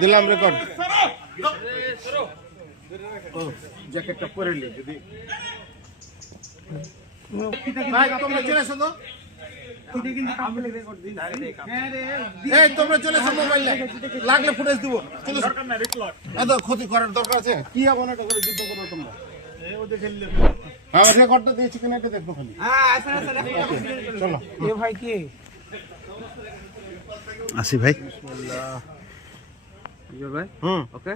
দিলাম রেকর্ড। জ্যাকেটটা পরে নি যদি ভাই তোমরা চলে এসো তো। এই তোমরা চলে এসো, মোবাইল লাগলে ফুটেজ দিব। চলে এসো, এত ক্ষতি করার দরকার আছে কি? এখন এটা করে যুদ্ধ করো তোমরা। হ্যাঁ রেকর্ডটা দিয়েছি কিনা এটা দেখো খালি। চলো এ ভাই কি আসি ভাই। ভাই ওকে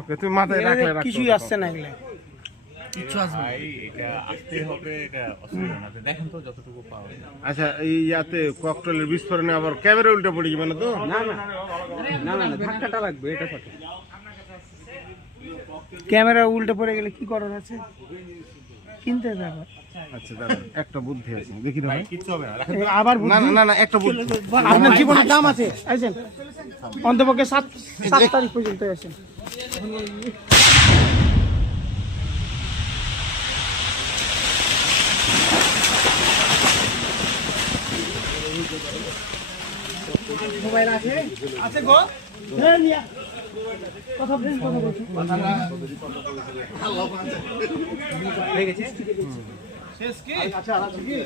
ওকে তুমি মাথায় রাখলে রাখো। কিছুই আসছে না এগুলা, কিছু আসবে এটা আসতে হবে, এটা অসুবিধা না। দেখেন তো যতটুকু পাওয়া যায়। আচ্ছা এই ইয়াতে ককটেলের বিস্ফোরণে আবার ক্যামেরা উল্টে পড়ে যাবে না তো? না না না না ধাক্কাটা লাগবে, এটা সঠিক। ক্যামেরা উল্টে পড়ে গেলে কি করার আছে? কিনতে যাবে। আচ্ছা দাদা একটা বুদ্ধি আছে, দেখি না ভাই। কিচ্ছু হবে না। আবার না না না না একটা বুদ্ধি। আপনার জীবনের দাম আছে, আইছেন অন্তপক্ষে 7 তারিখ পর্যন্ত আছেন। মোবাইল আছে আছে গো নিয়া কথা বলছি হয়ে গেছে। শেষ কি? আচ্ছা আছে কি?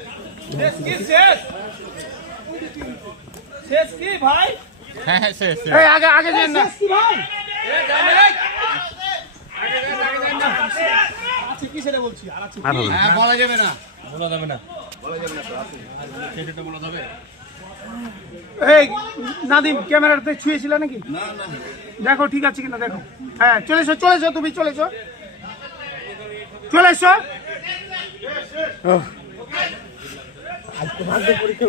শেষ কি? শেষ কি ভাই? হ্যাঁ হ্যাঁ শেষ। এই আগে আগে যান না। শেষ কি ভাই? এ যান আগে আছে কি সেটা বলছি। আর আছে কি? হ্যাঁ বলা যাবে না, বলা যাবে না, বলা যাবে না। সেটা বলা যাবে। এই নাদিম ক্যামেরাতে ছুঁয়েছিল নাকি? না না দেখো ঠিক আছে কিনা দেখো। হ্যাঁ চলে এসো তুমি চলে এসো। আজকে ভাগ্য পরীক্ষা